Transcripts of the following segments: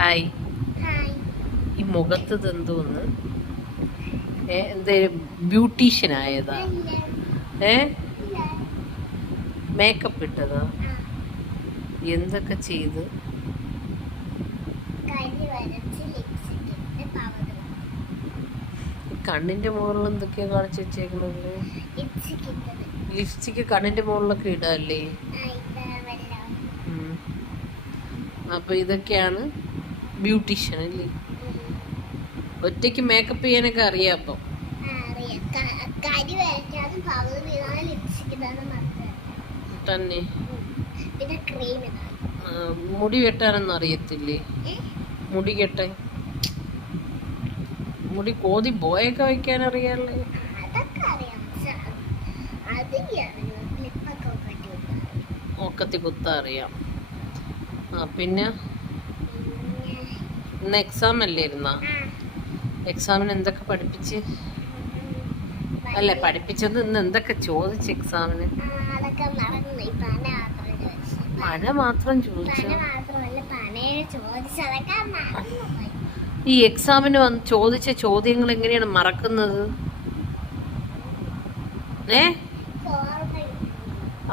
Hi. ഈ മുഖത്ത് എന്തോന്ന് എന്തേ ബ്യൂട്ടീഷ്യൻ ആയതാ? മേക്കപ്പ് ഇട്ടതാ? എന്തൊക്കെ ചെയ്ത്? കണ്ണിന്റെ മുകളിൽ എന്തൊക്കെയാ കാണിച്ചു വെച്ചേക്കണത്? ലിപ്സ്റ്റിക്ക് കണ്ണിന്റെ മുകളിലൊക്കെ ഇടാല്ലേ? അപ്പൊ ഇതൊക്കെയാണ് ബ്യൂട്ടീഷ്യൻ അല്ലേ? ഒറ്റയ്ക്ക് മേക്കപ്പ് ചെയ്യാനൊക്കെ അറിയാം. അപ്പം തന്നെ മുടി വെട്ടാനൊന്നും അറിയത്തില്ലേ? മുടി കെട്ടാൻ, മുടി കോതി ബോയൊക്കെ വയ്ക്കാൻ അറിയാല്ലേ? ഒക്കത്തി കുത്താൻ അറിയാം. പിന്നെ ഇന്ന് എക്സാം അല്ലേ ഇരുന്നാ? എക്സാമിന് എന്തൊക്കെ പഠിപ്പിച്ച്? അല്ലേ പഠിപ്പിച്ചത്? ഇന്ന് എന്തൊക്കെ ചോദിച്ചു എക്സാമിന്? പന മാത്രം ചോദിച്ചു? ഈ എക്സാമിന് വന്ന് ചോദിച്ച ചോദ്യങ്ങൾ എങ്ങനെയാണ് മറക്കുന്നത്?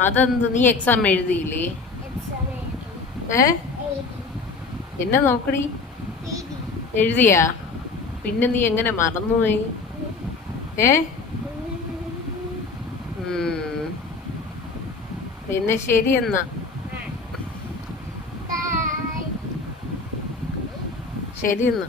അതെന്ത്, നീ എക്സാം എഴുതിയില്ലേ? എന്നെ നോക്കടി, എഴുതിയാ? പിന്നെ നീ എങ്ങനെ മറന്നുപോയി? പിന്നെ ശരി എന്നാ. ശരി എന്നാ.